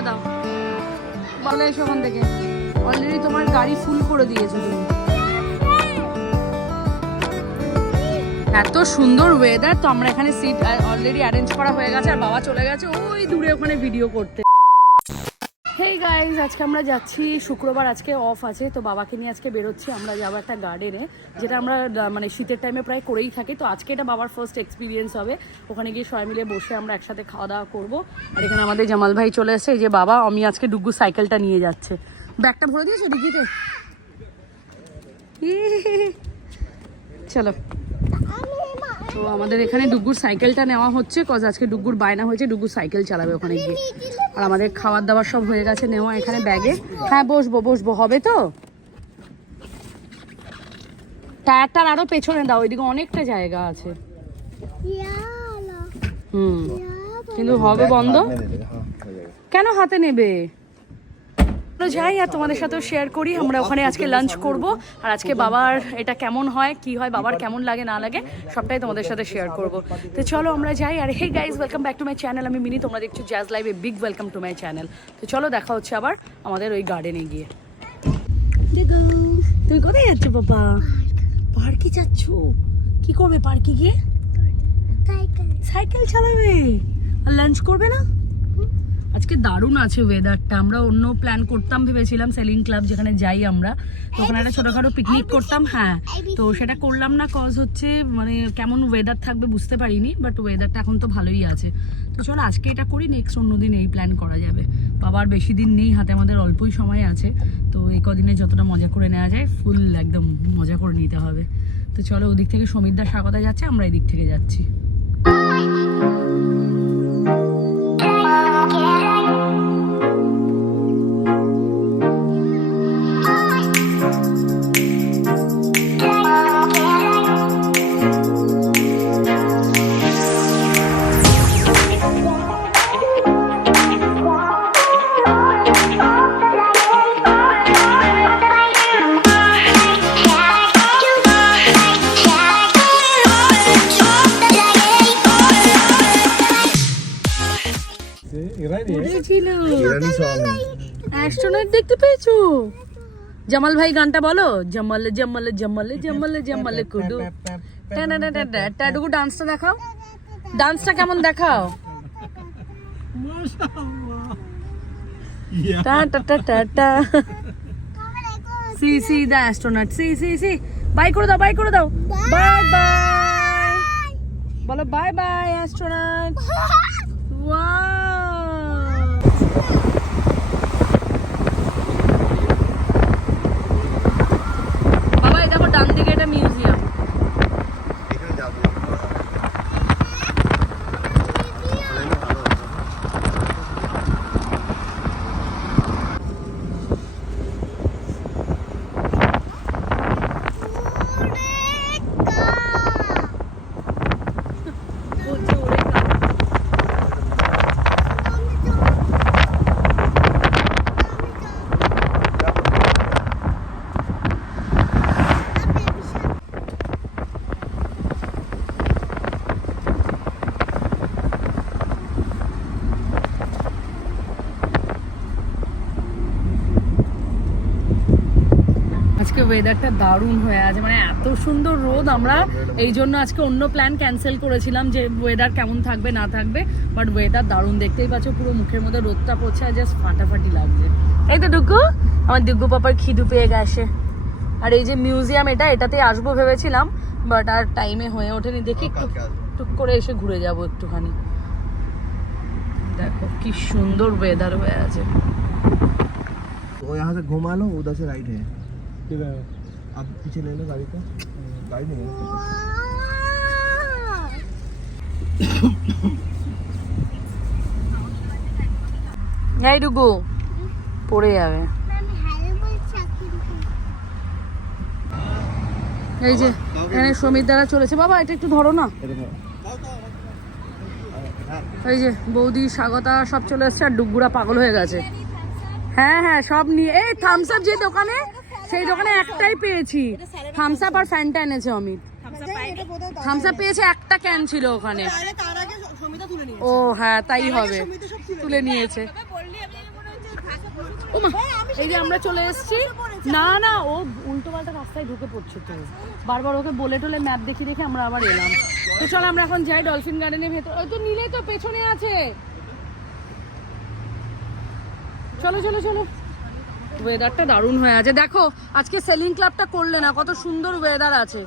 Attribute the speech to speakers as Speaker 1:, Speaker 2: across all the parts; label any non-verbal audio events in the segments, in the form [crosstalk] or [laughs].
Speaker 1: করে দাও। বলে এসো ওখান থেকে। অলরেডি তোমার গাড়ি ফুল করে দিয়েছ তুমি। এত সুন্দর ওয়েদার তো আমরা এখানে সিট অলরেডি অ্যারেঞ্জ করা হয়ে গেছে, আর বাবা চলে গেছে ওই দূরে ওখানে ভিডিও করতে। গাইজ আজকে আমরা যাচ্ছি, শুক্রবার আজকে অফ আছে, তো বাবাকে নিয়ে আজকে বেরোচ্ছি। আমরা যাব একটা গার্ডেনে যেটা আমরা মানে শীতের টাইমে প্রায় করেই থাকি। তো আজকে এটা বাবার ফার্স্ট এক্সপিরিয়েন্স হবে। ওখানে গিয়ে সবাই মিলে বসে আমরা একসাথে খাওয়া দাওয়া করব। আর এখানে আমাদের জামাল ভাই চলে এসেছে। এই যে বাবা, আমি আজকে ডুগ্গু সাইকেলটা নিয়ে যাচ্ছে। ব্যাগটা ভরে দিয়েছ ডিগিতে চলো। তো আমাদের এখানে ডুগ্গুর সাইকেলটা নেওয়া হচ্ছে কজ আজকে ডুগ্গুর বায়না হয়েছে ডুগ্গুর সাইকেল চালাবে ওখানে গিয়ে। আর আমাদের খাবার দাবার সব হয়ে গেছে নেওয়া এখানে ব্যাগে। হ্যাঁ বসবো বসবো হবে তো? টায়ারটার আরও পেছনে দাও ওইদিকে অনেকটা জায়গা আছে। হুম। কিন্তু হবে বন্ধ? কেন হাতে নেবে? তো যাই আর তোমাদের সাথেও শেয়ার করি। আমরা ওখানে আজকে লাঞ্চ করব। আর আজকে বাবার এটা কেমন হয় কি হয় বাবার কেমন লাগে না লাগে সবটাই তোমাদের সাথে শেয়ার করব। তো চলো আমরা যাই। আর hey guys welcome back to my channel আমি মিনি তোমরা দেখছ জ্যাজ লাইভে big welcome to my channel তো চলো দেখা হচ্ছে আবার আমাদের ওই গার্ডেনে গিয়ে। তুমি কোথায় যাচ্ছ বাবা পার্কে যাচ্ছ? কি করবে পার্কে গিয়ে? সাইকেল চালাবে? আর লাঞ্চ করবে না? আজকে দারুণ আছে ওয়েদারটা আমরা অন্য প্ল্যান করতাম, ভেবেছিলাম সেলিং ক্লাব যেখানে যাই আমরা। তো ওখানে একটা ছোটখাটো পিকনিক করতাম হ্যাঁ। তো সেটা করলাম না কজ হচ্ছে মানে কেমন ওয়েদার থাকবে বুঝতে পারিনি বাট ওয়েদারটা এখন তো ভালোই আছে। তো চলো আজকে এটা করি নেক্সট অন্যদিন এই প্ল্যান করা যাবে। বাবার বেশি দিন নেই, হাতে আমাদের অল্পই সময় আছে। তো এই কদিনে যতটা মজা করে নেওয়া যায় ফুল একদম মজা করে নিতে হবে। তো চলো ওদিক থেকে সমীরদা স্বাগতা যাচ্ছে আমরা এদিক থেকে যাচ্ছি। [laughs] অ্যাস্ট্রোনট দেখতে পেয়েছ? জামাল ভাই গানটা বলো। জামাল জামাল জামাল জামাল জামাল কুডু। ট্যাটুকু ডান্সটা দেখাও। ডান্সটা কেমন দেখাও? টা টা টা টা টা। See see the astronaut. See see see. Bye করে দাও বাই করে দাও। Bye bye. বলো বাই বাই অ্যাস্ট্রোনট। ওয়াও বাবা এই দেখো ডান দিকে এটা মিউজিয়াম আজকে ওয়েদারটা দারুণ হয়ে আছে। মানে এত সুন্দর রোদ আমরা এই জন্য আজকে অন্য প্ল্যান ক্যান্সেল করেছিলাম যে ওয়েদার কেমন থাকবে না থাকবে বাট ওয়েদার দারুণ। দেখতেই পাচ্ছ পুরো মুখের মধ্যে রোদটা পড়ছে আর জাস্ট ফাটাফাটি লাগছে। এই তো ডুগু আমার ডুগু পাপার খিদু পেয়ে গেছে। আর এই যে মিউজিয়াম এটা এটাতে আসব ভেবেছিলাম বাট আর টাইমে হয়ে ওঠেনি। দেখি টুক টুক করে এসে ঘুরে যাব একটুখানি। দেখো কি সুন্দর ওয়েদার হয়ে আছে।
Speaker 2: ঘুমালো উদাসে রাইট হ্যাঁ लो उधर से राइट है अब पीछे ले लो गाड़ी को गाड़ी नहीं है
Speaker 1: এই ডুগু পড়ে যাবে এই যে এখানে শ্রমিক দ্বারা চলেছে বাবা এটা একটু ধরো না এই যে বৌদি স্বাগতা সব চলে এসছে আর ডুগুরা পাগল হয়ে গেছে হ্যাঁ হ্যাঁ সব নিয়ে এই থামস আপ যে দোকানে সেই দোকানে একটাই পেয়েছি। থামস আপ আর ফ্যানটা এনেছে অমিত। থামস আপ পেয়েছে একটা ক্যান ছিল ওখানে। ও হ্যাঁ তাই হবে। তুলে নিয়েছে। এই যে আমরা চলে এসেছি। না না, ও উল্টো পাল্টা রাস্তায় ঢুকে পড়ছে তো। বারবার ওকে বলে টলে ম্যাপ দেখে দেখে আমরা আবার এলাম। তো চল আমরা এখন যাই ডলফিন গার্ডেনের ভেতর ওই তো নিলে তো পেছনে আছে। চলো চলো চলো। ওয়েদারটা দারুণ হয়ে আছে। দেখো, আজকে সেলিং ক্লাবটা করলে না, কত সুন্দর ওয়েদার আছে।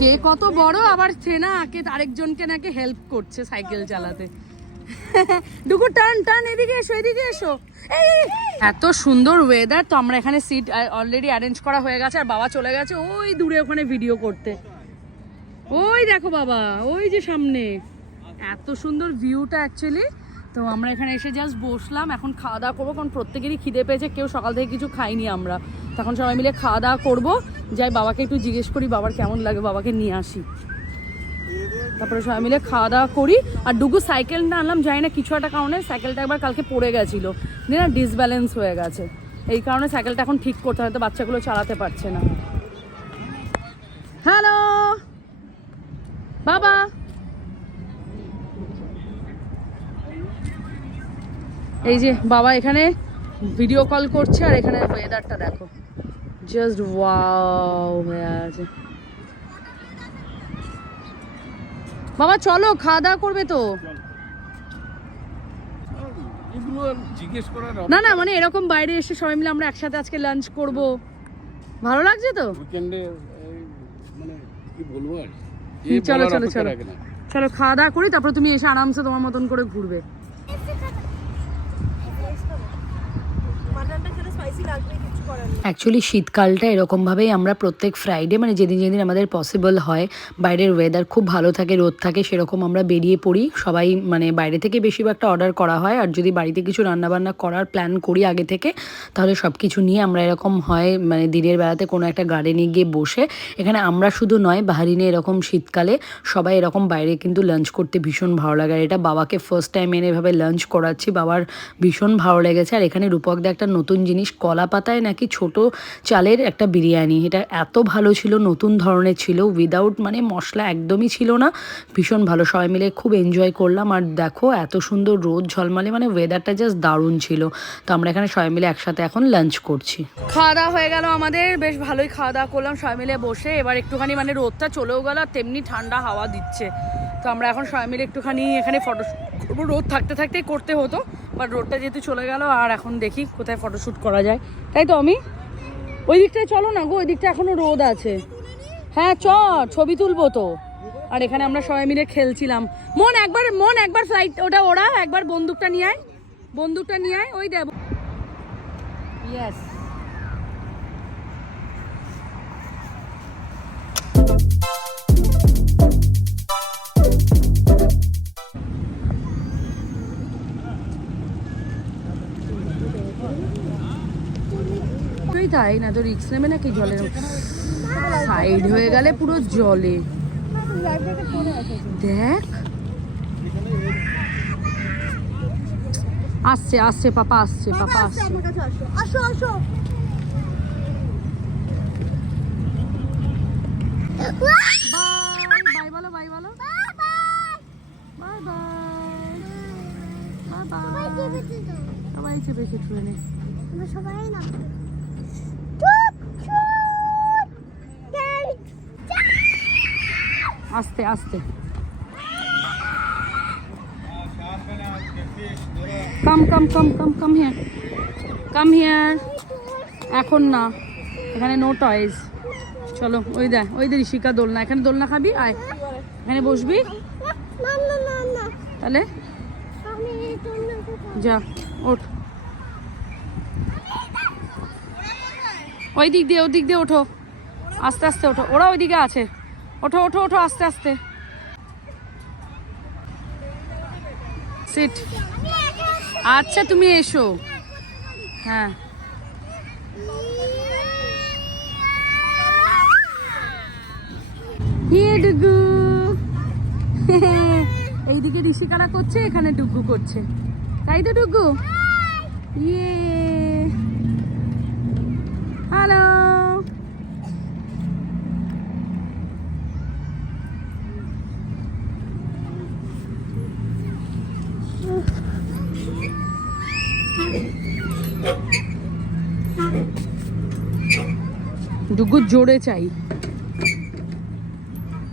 Speaker 1: কে কত বড়, আবার সে না, কে আরেকজনকে নাকি হেল্প করছে সাইকেল চালাতে। ডুকু টান টান, এদিকে এসো এদিকে এসো। এত সুন্দর ওয়েদার তো আমরা এখানে সিট অলরেডি অ্যারেঞ্জ করা হয়ে গেছে, আর বাবা চলে গেছে ওই দূরে ওখানে ভিডিও করতে। ওই দেখো বাবা, ওই যে সামনে। এত সুন্দর ভিউটা অ্যাকচুয়ালি তো আমরা এখানে এসে জাস্ট বসলাম, এখন খাওয়া দাওয়া করব, কারণ প্রত্যেকেরই খিদে পেয়েছে, কেউ সকাল থেকে কিছু খাইনি আমরা। তখন সবাই মিলে খাওয়া দাওয়া করব, যাই বাবাকে একটু জিজ্ঞেস করি, বাবার কেমন লাগে, বাবাকে নিয়ে আসি। তারপরে সবাই মিলে খাওয়া দাওয়া করি, আর ডুগু সাইকেলটা আনলাম, জানি না কিছু একটা কারণে, সাইকেলটা একবার কালকে পড়ে গেছিল। দিয়ে না ডিসব্যালেন্স হয়ে গেছে। এই কারণে সাইকেলটা এখন ঠিক করতে হয়তো বাচ্চাগুলো চালাতে পারছে না। হ্যালো বাবা! এই যে বাবা এখানে ভিডিও কল করছে আর এখানে ওয়েদারটা দেখো। জাস্ট ওয়াও হয়ে আছে। বাবা চলো খাওয়া দাওয়া করবে তো? না না মানে এরকম বাইরে এসে সবাই মিলে আমরা একসাথে আজকে লাঞ্চ করব। ভালো লাগছে তো?
Speaker 3: মানে
Speaker 1: চলো, চলো, চলো। চলো খাওয়া দাওয়া করি তারপর তুমি এসে আরামসে তোমার মতন করে ঘুরবে।
Speaker 4: লাগবে কিছু? করার নেই
Speaker 1: অ্যাকচুয়ালি শীতকালটা এরকমভাবেই আমরা প্রত্যেক ফ্রাইডে মানে যেদিন যেদিন আমাদের পসিবল হয়, বাইরের ওয়েদার খুব ভালো থাকে, রোদ থাকে, সেরকম আমরা বেরিয়ে পড়ি। সবাই মানে বাইরে থেকে বেশিরভাগটা অর্ডার করা হয়, আর যদি বাড়িতে কিছু রান্নাবান্না করার প্ল্যান করি আগে থেকে, তাহলে সব কিছু নিয়ে আমরা এরকম হয় মানে দিনের বেলাতে কোনো একটা গার্ডেনে গিয়ে বসে। এখানে আমরা শুধু নয়, বাহারিনে এরকম শীতকালে সবাই এরকম বাইরে কিন্তু লাঞ্চ করতে ভীষণ ভালো লাগে। আর এটা বাবাকে ফার্স্ট টাইম এনে এভাবে লাঞ্চ করাচ্ছি, বাবার ভীষণ ভালো লেগেছে। আর এখানে রূপকদা একটা নতুন জিনিস কলা পাতায় নাকি ছোট চালের একটা বিরিয়ানি? এটা এত ভালো ছিল, নতুন ধরনের ছিল উইদাউট মানে মশলা একদমই ছিল না। ভীষণ ভালো, সবাই মিলে খুব এনজয় করলাম। আর দেখো, এত সুন্দর রোদ ঝলমালে মানে ওয়েদারটা জাস্ট দারুণ ছিল। তো আমরা এখানে সবাই মিলে একসাথে এখন লাঞ্চ করছি। খাওয়া দাওয়া হয়ে গেল আমাদের, বেশ ভালোই খাওয়া দাওয়া করলাম সবাই মিলে বসে। এবার একটুখানি মানে রোদটা চলেও গেল, আর তেমনি ঠান্ডা হাওয়া দিচ্ছে। তো আমরা এখন সবাই মিলে একটুখানি এখানে ফটো রোদ থাকতে থাকতেই করতে হতো। বাট রোডটা যেহেতু চলে গেল, আর এখন দেখি কোথায় ফটোশ্যুট করা যায়। তাই তো আমি ওই দিকটায় চলো না গো, ওই দিকটা এখনও রোদ আছে। হ্যাঁ চ, ছবি তুলবো তো। আর এখানে আমরা সবাই মিলে খেলছিলাম। মন একবার মন একবার ফ্লাইট ওটা ওরা, একবার বন্দুকটা নিয়ে আয়। বন্দুকটা নিয়ে আয়, ওই দেব। ইয়েস তুই তাই না তো রিক্স নেবে নাকি জলের সাইড হয়ে গেলে পুরো জলে? দেখ। আসছে আসছে পাপা আসছে পাপা আসছে
Speaker 4: আসো আসো
Speaker 1: চেপেছে ট্রেনে
Speaker 4: সবাই না
Speaker 1: আস্তে আস্তে। কাম কাম কাম কাম কাম হিয়ার কাম হিয়ার এখন না। এখানে নো টয়েস চলো, ওই দেখ, ওই দে ঋষিকা দোলনা। এখানে দোলনা খাবি? আয়। এখানে বসবি? তাহলে? যা, ওঠ। ওই দিক দিয়ে ওই দিক দিয়ে ওঠো। আস্তে আস্তে ওঠো। ওরা ওইদিকে আছে। ওঠো ওঠো ওঠো আস্তে আস্তে। সিট আচ্ছা তুমি এসো। হ্যাঁ। ডুগু। এইদিকে ঋষিকারা করছে এখানে ডুগু করছে। তাই তো ডুগু? ইয়ে। ডুগু জোরে চাই।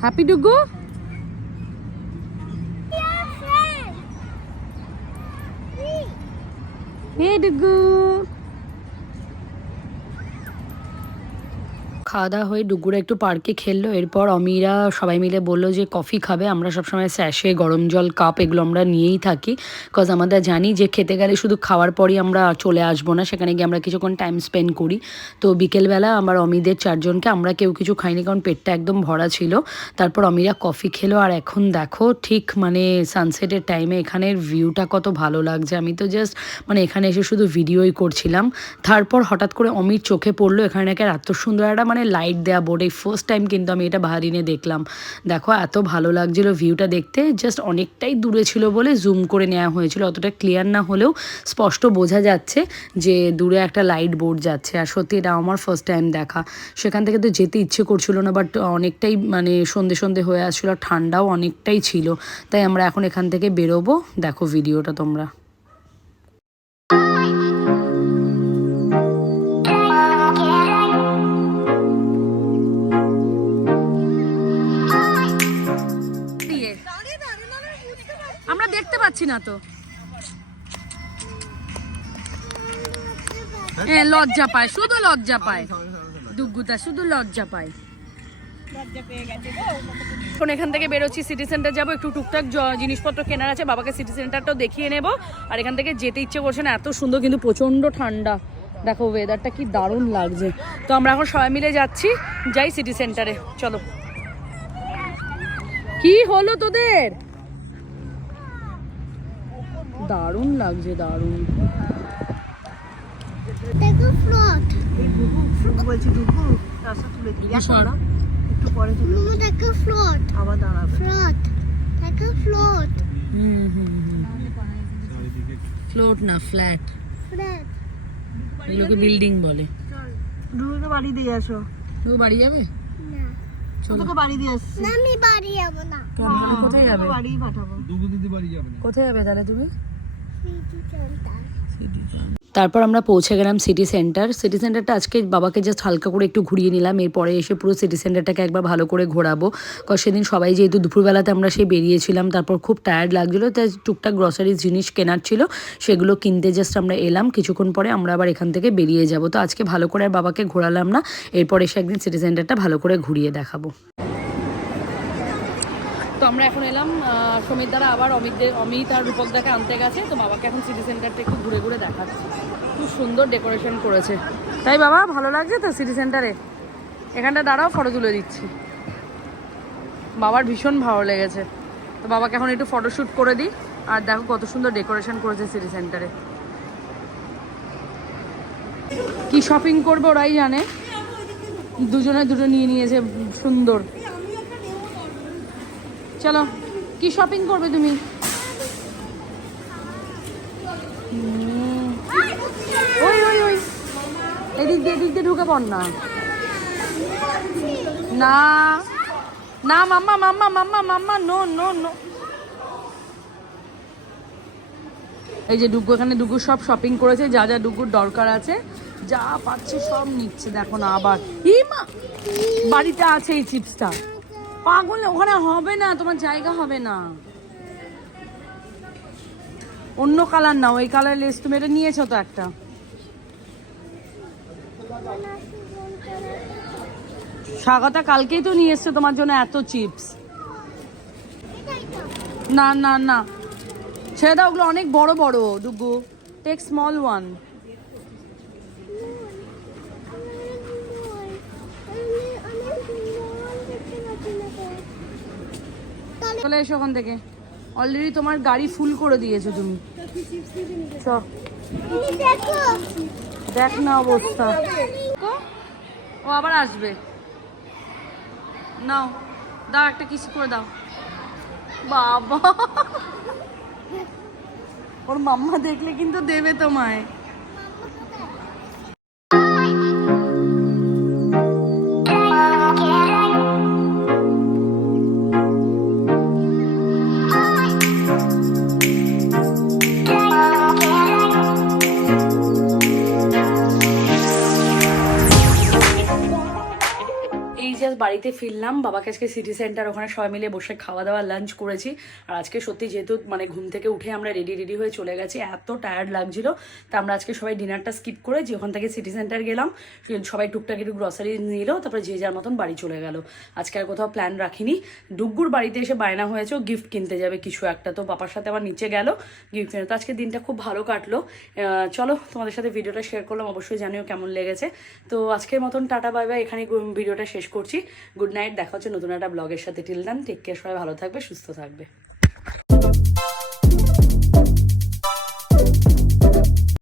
Speaker 1: হ্যাপি ডুগু হে ডুগু খাওয়া দাওয়া হয়ে ডুগুরা একটু পার্কে খেললো। এরপর অমিরা সবাই মিলে বলল যে, কফি খাবে। আমরা সবসময় স্যাশে গরম জল, কাপ এগুলো আমরা নিয়েই থাকি। বিকজ আমরা জানি যে, খেতে গেলে শুধু খাওয়ার পরই আমরা চলে আসব না। সেখানে গিয়ে আমরা কিছুক্ষণ টাইম স্পেন্ড করি তো বিকেলবেলা আমার অমিদের চারজনকে আমরা কেউ কিছু খাইনি কারণ পেটটা একদম ভরা ছিল। তারপর অমিরা কফি খেলো। আর এখন দেখো, ঠিক মানে সানসেটের টাইমে এখানের ভিউটা কত ভালো লাগছে। আমি তো জাস্ট মানে এখানে এসে শুধু ভিডিওই করছিলাম। তারপর হঠাৎ করে অমির চোখে পড়ল। এখানে নাকি এত সুন্দর একটা মানে লাইট দেওয়া বোর্ড ফার্স্ট টাইম কিন্তু আমি এটা বাহারিনে দেখলাম। দেখো, এত ভালো লাগছিল ভিউটা দেখতে জাস্ট অনেকটাই দূরে ছিল বলে জুম করে নেওয়া হয়েছিল, অতটা ক্লিয়ার না হলেও স্পষ্ট বোঝা যাচ্ছে যে দূরে একটা লাইট বোর্ড যাচ্ছে। আর সত্যি এটা আমার ফার্স্ট টাইম দেখা। সেখান থেকে তো যেতে ইচ্ছে করছিল না বাট অনেকটাই মানে সন্ধে সন্ধে হয়ে আসছিল, ঠান্ডাও অনেকটাই ছিল। তাই আমরা এখন এখান থেকে বেরোবো। দেখো ভিডিওটা তোমরা। পাচ্ছি না তো। হ্যাঁ লজ্জা পায়, শুধু লজ্জা পায়। দুগ্গুতা শুধু লজ্জা পায়। এখন এখান থেকে বেরোচ্ছি সিটি সেন্টার যাব, একটু টুকটাক জিনিসপত্র কেনার আছে, বাবাকে সিটি সেন্টারটাও দেখিয়ে নেব। আর এখান থেকে যেতে ইচ্ছে করছে না, এত সুন্দর কিন্তু প্রচণ্ড ঠান্ডা। দেখো ওয়েদারটা কি দারুণ লাগছে। তো আমরা এখন সবাই মিলে যাচ্ছি, যাই সিটি সেন্টারে চলো। কি হলো তোদের? দারুণ লাগছে দারুণ।
Speaker 4: দেখো ফ্লোট
Speaker 5: বলছি রাস্তা তুলে দিই। এখন
Speaker 1: সরা।
Speaker 5: না একটু পরে তুলে
Speaker 4: মামা দেখো ফ্লোট
Speaker 5: আবার দাঁড়াবে।
Speaker 4: ফ্লোট দেখো ফ্লোট
Speaker 1: হুম হুম ফ্লোট না ফ্ল্যাট। এগুলোকে বিল্ডিং বলে।
Speaker 5: বাড়ি দিয়ে আসো।
Speaker 1: বাড়ি যাবে?
Speaker 4: না।
Speaker 5: তোকে বাড়ি দিয়ে আসছি।
Speaker 4: না, আমি বাড়ি যাব না।
Speaker 1: কোথায় যাবে?
Speaker 5: পাঠাবো।
Speaker 3: দুগু দিদি বাড়ি যাবে
Speaker 1: কোথায় যাবে তাহলে তুমি? তারপর আমরা পৌঁছে গেলাম সিটি সেন্টার সিটি সেন্টারটা আজকে বাবাকে জাস্ট হালকা করে একটু ঘুরিয়ে নিলাম, এরপরে এসে পুরো সিটি সেন্টারটাকে একবার ভালো করে ঘোরাবো। কারণ সেদিন সবাই যেহেতু দুপুরবেলাতে আমরা সেই বেরিয়েছিলাম, তারপর খুব টায়ার্ড লাগছিল, তাই টুকটাক গ্রসারিজ জিনিস কেনার ছিল, সেগুলো কিনতে জাস্ট আমরা এলাম। কিছুক্ষণ পরে আমরা আবার এখান থেকে বেরিয়ে যাব। তো আজকে ভালো করে আর বাবাকে ঘোরালাম না, এরপর এসে একদিন সিটি সেন্টারটা ভালো করে ঘুরিয়ে দেখাবো। আমরা এখন এলাম সমিত দ্বারা আবার অমিতদের অমিত আর রূপক দাকে আনতে গেছে, তো বাবাকে এখন সিটি সেন্টারটা একটু ঘুরে ঘুরে দেখাচ্ছি। খুব সুন্দর ডেকোরেশন করেছে। তাই বাবা, ভালো লাগছে তো সিটি সেন্টারে এখানটা দাঁড়াও ফটো তুলে দিচ্ছি। বাবার ভীষণ ভালো লেগেছে। তো বাবাকে এখন একটু ফটোশ্যুট করে দিই, আর দেখো কত সুন্দর ডেকোরেশন করেছে সিটি সেন্টারে কি শপিং করবে ওরাই জানে। দুজনে দুটো নিয়ে নিয়েছে, সুন্দর। চলো, কি শপিং করবে তুমি? ওই ওই ওই। এদিক দিয়ে এদিক দিয়ে ঢুকে পড় না। না। না, মাম্মা মাম্মা মাম্মা মাম্মা নো নো নো এই যে ডুগু এখানে ডুগু সব শপিং করেছে, যা যা ডুগুর দরকার আছে, যা পাচ্ছে সব নিচ্ছে, দেখো না আবার। ই মা বাড়িতে আছে এই চিপসটা পাগল ওখানে হবে না, তোমার জায়গা হবে না। অন্য কালার নাও, এই কালার লেস তুমি এটা নিয়েছো তো একটা। স্বাগতা, কালকেই তো নিয়ে এসছে তোমার জন্য এত চিপস। না না না। ছেড়ে দাও, ওগুলো অনেক বড় বড় ডুগু টেক স্মল ওয়ান চলে এসো ওখান থেকে। অলরেডি তোমার গাড়ি ফুল করে দিয়েছ তুমি। চ।
Speaker 4: দেখ
Speaker 1: না অবস্থা। ও আবার আসবে। নাও, দাও একটা কিস করে দাও। বাবা। ওর মাম্মা দেখলে কিন্তু দেবে তোমায়। বাড়িতে ফিরলাম, বাবাকে আজকে সিটি সেন্টার ওখানে সবাই মিলে বসে খাওয়া দাওয়া লাঞ্চ করেছি। আর আজকে সত্যি যেহেতু মানে ঘুম থেকে উঠে আমরা রেডি রেডি হয়ে চলে গেছি, এত টায়ার্ড লাগছিল। তা আমরা আজকে সবাই ডিনারটা স্কিপ করে যে ওখান থেকে সিটি সেন্টার গেলাম, সবাই টুকটাক একটু গ্রসারি নিল, তারপরে যে যার মতন বাড়ি চলে গেল। আজকে আর কোথাও প্ল্যান রাখিনি। ডুগ্গুর বাড়িতে এসে বায়না হয়েছে গিফট কিনতে যাবে কিছু একটা। তো বাবার সাথে আবার নিচে গেল গিফট কিনে। তো আজকে দিনটা খুব ভালো কাটলো। চলো, তোমাদের সাথে ভিডিওটা শেয়ার করলাম, অবশ্যই জানিও কেমন লেগেছে। তো আজকের মতন টাটা বাই এখানে ভিডিওটা শেষ করছি। গুড নাইট দেখা হচ্ছে নতুন একটা ব্লগের সাথে। টিল দেন টেক কেয়ার সবাই ভালো থাকবে, সুস্থ থাকবে।